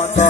my God.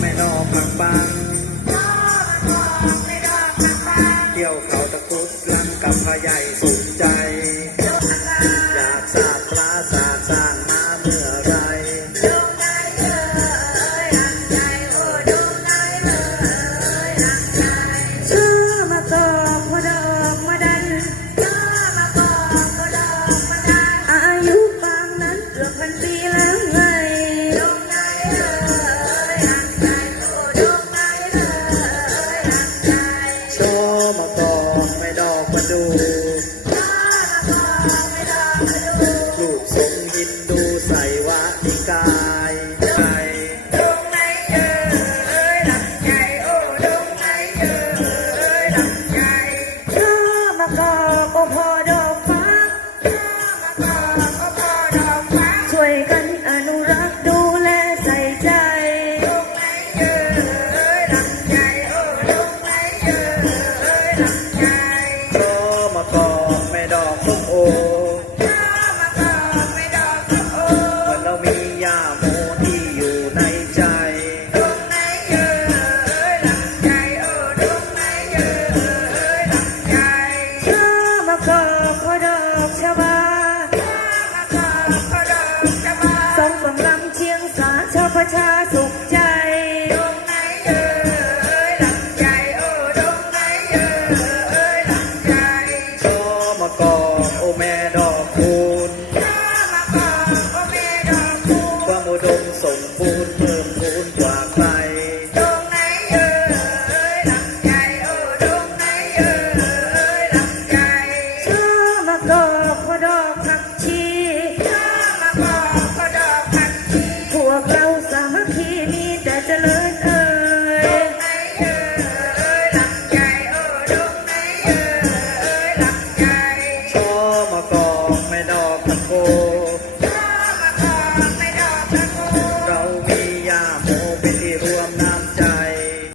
menos ดวงไหนเอ่ยลำใจโอ้ดวงไหนเอ่ยลำใจข้ามากอกพอดอกชบาข้ามากอกพอดอกชบาสองฝั่งลำเชียงสาชาวประชาสุ